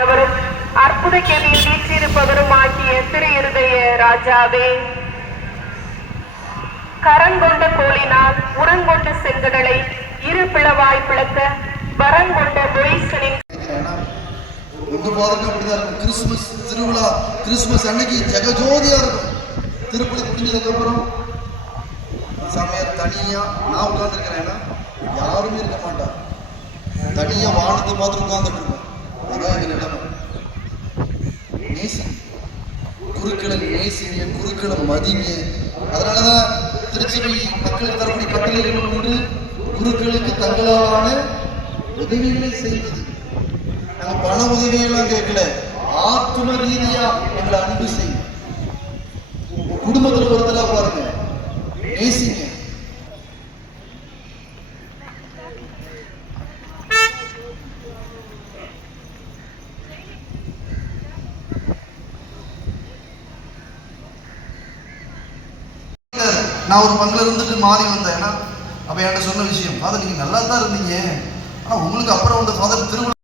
ஆண்டவரும் அற்புத கெதியில் வீற்றிருப்பவரும் ஆகிய திரு இருதய ராஜாவே. கரங்கொண்ட கோலினால் உரங்கொண்ட செங்கடலை இரு பிளவாய் பிளக்க வரங்கொண்ட முரீசனின் ஒன்று உங்க அப்படிதான் இருக்கும். கிறிஸ்துமஸ் திருவிழா கிறிஸ்துமஸ் அன்னைக்கு ஜெகஜோதியா இருக்கும். திருப்பதி முடிஞ்சதுக்கு அப்புறம் சமயம் தனியா நான் உட்காந்துருக்கிறேன்னா யாருமே இருக்க மாட்டான் தனியா வானத்தை பார்த்து உட்காந்துட்டு இருக்கோம் அதான் எங்க நேசி. குருக்களை நேசிங்க குருக்களை மதிங்க. அதனாலதான் திருச்சபை மக்களுக்கு தரக்கூடிய கட்டளைகள் உண்டு. குருக்களுக்கு தங்களான உதவிகளை செய்வது. நாங்க பண உதவியெல்லாம் கேட்கல. ஆத்ம ரீதியா எங்களை அன்பு செய்யும் உங்க குடும்பத்துல ஒருத்தரா பாருங்க. நேசிங்க. நான் ஒரு பங்கில் இருந்துட்டு மாறி வந்தேன். ஏன்னா அப்போ என்கிட்ட சொன்ன விஷயம் ஃபாதர் நீங்க நல்லா தான் இருந்தீங்க. ஆனா உங்களுக்கு அப்புறம் வந்த ஃபாதர் திருவிழா